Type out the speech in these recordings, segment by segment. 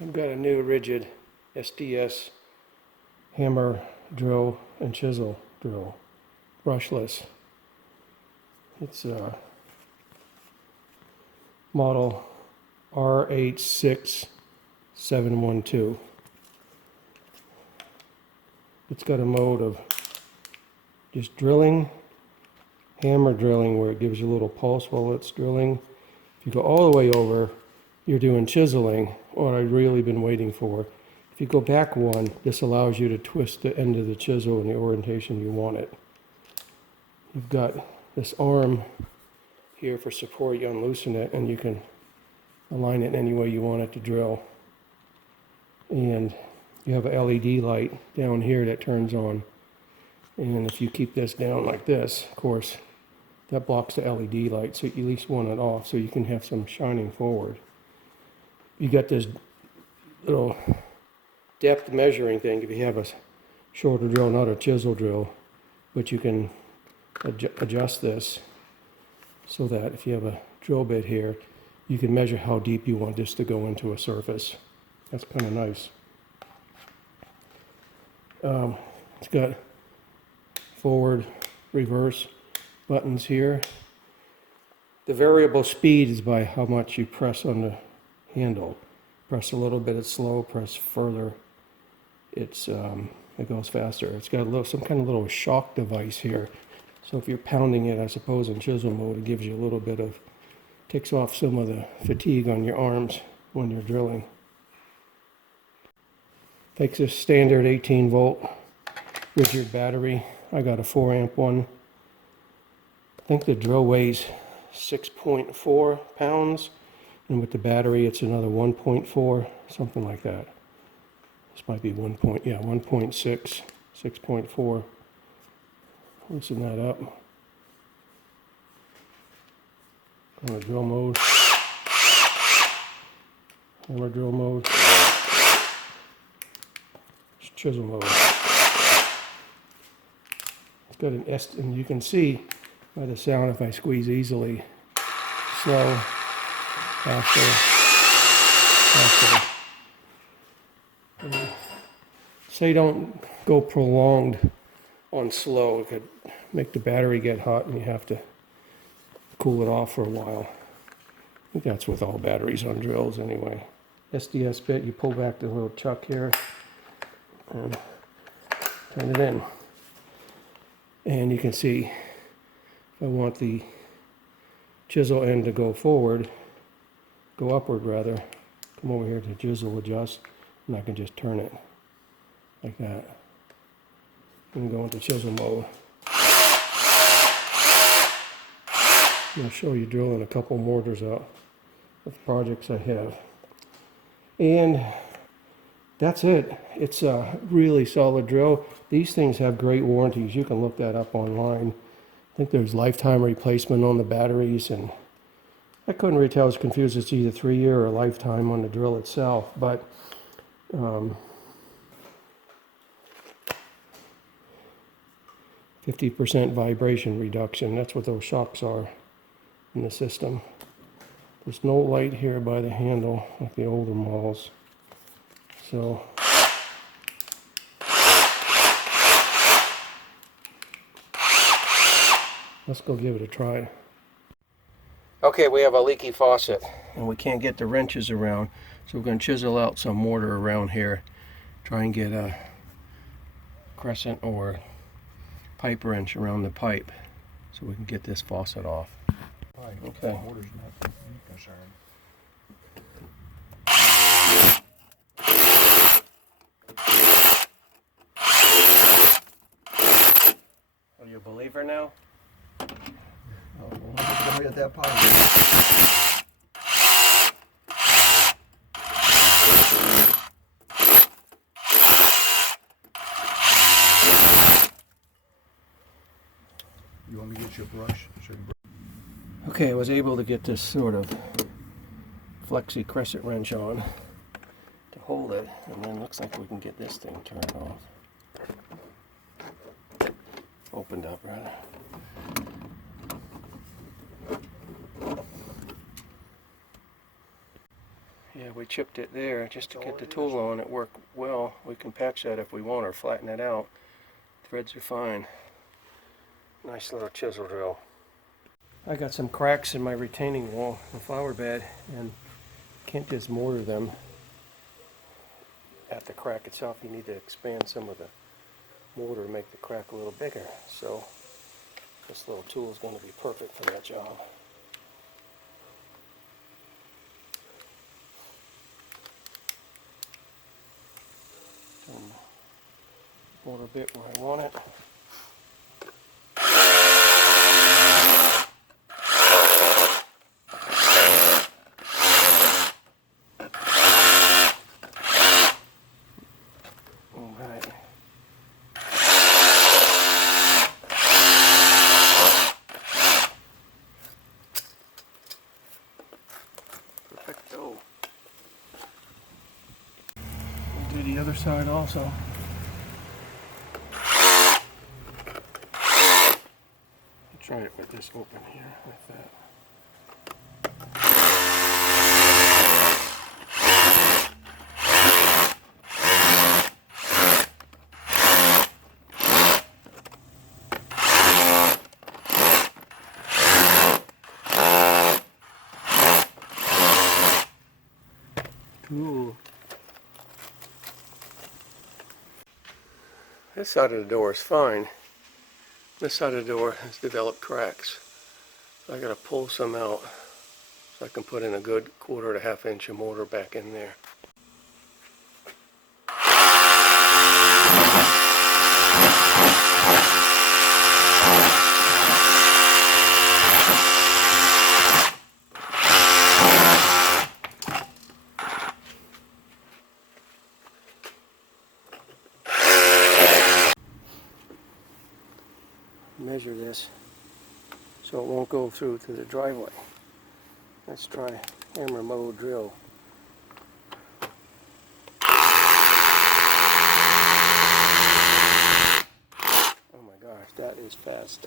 I've got a new Ridgid SDS hammer drill and chisel drill, brushless. It's model R86712. It's got a mode of just drilling, hammer drilling, where it gives you a little pulse while it's drilling. If you go all the way over, you're doing chiseling, what I've really been waiting for. If you go back one, this allows you to twist the end of the chisel in the orientation you want it. You've got this arm here for support. You unloosen it and you can align it any way you want it to drill. And you have a LED light down here that turns on. And if you keep this down like this, of course, that blocks the LED light, so you at least want it off so you can have some shining forward. You got this little depth measuring thing if you have a shorter drill, not a chisel drill, but you can adjust this so that if you have a drill bit here, you can measure how deep you want this to go into a surface. That's kind of nice. It's got forward, reverse buttons here. The variable speed is by how much you press on the handle. Press a little bit, it's slow. Press further, it goes faster. It's got some kind of little shock device here. So if you're pounding it, I suppose in chisel mode, it gives you a little bit of, takes off some of the fatigue on your arms when you're drilling. Takes a standard 18 volt Ridgid battery. I got a 4 amp one. I think the drill weighs 6.4 pounds. And with the battery, it's another 1.4, something like that. This might be 1.6, 6.4. Loosen that up. Go to drill mode. Hammer drill mode. Chisel mode. It's got an S, and you can see by the sound if I squeeze easily, slow, faster, faster. Say don't go prolonged on slow. It could make the battery get hot and you have to cool it off for a while. I think that's with all batteries on drills anyway. Sds Bit, you pull back the little chuck here and turn it in. And you can see if I want the chisel end to go forward, go upward rather, come over here to chisel adjust, and I can just turn it like that. And go into chisel mode. I'll show you drilling a couple mortars out of projects I have. And that's it. It's a really solid drill. These things have great warranties. You can look that up online. I think there's lifetime replacement on the batteries, and I couldn't really tell. I was confused. It's either 3-year or a lifetime on the drill itself, but 50% vibration reduction. That's what those shocks are in the system. There's no light here by the handle like the older models. So let's go give it a try. Okay, we have a leaky faucet and we can't get the wrenches around, so we're going to chisel out some mortar around here, try and get a crescent or pipe wrench around the pipe so we can get this faucet off. Okay. Mortar's not concerned. Are you a believer now? Oh, well, I'm going at that pipe. You want me to get you a brush? Okay, I was able to get this sort of flexi crescent wrench on to hold it, and then looks like we can get this thing turned off. Opened up, rather. Yeah, we chipped it there just to get the tool on. It worked well. We can patch that if we want or flatten it out. Threads are fine. Nice little chisel drill. I got some cracks in my retaining wall, the flower bed, and can't just mortar them at the crack itself. You need to expand some of the mortar to make the crack a little bigger. So this little tool is going to be perfect for that job. Some mortar bit where I want it. Alright. Perfecto. We'll do the other side also. Try it with this open here, like that. Cool. This side of the door is fine. This side of the door has developed cracks. So I gotta pull some out so I can put in a good 1/4 to 1/2 inch of mortar back in there. Measure this so it won't go through to the driveway. Let's try hammer mode drill. Oh my gosh, that is fast.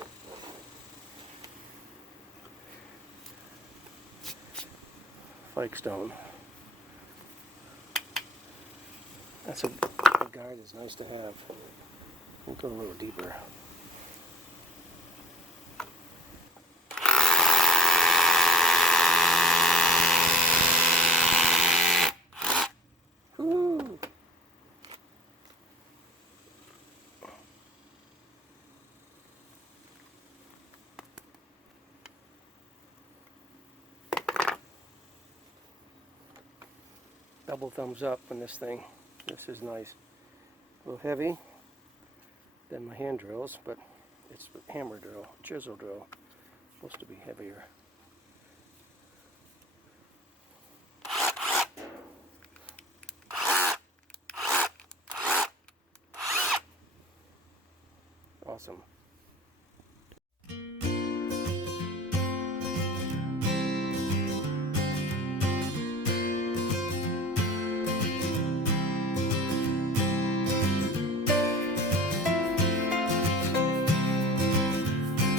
Flake stone. That's a guide that's nice to have. We'll go a little deeper. Woo! Double thumbs up on this thing. This is nice. A little heavy than my hand drills, but it's a hammer drill, chisel drill. Supposed to be heavier. Awesome.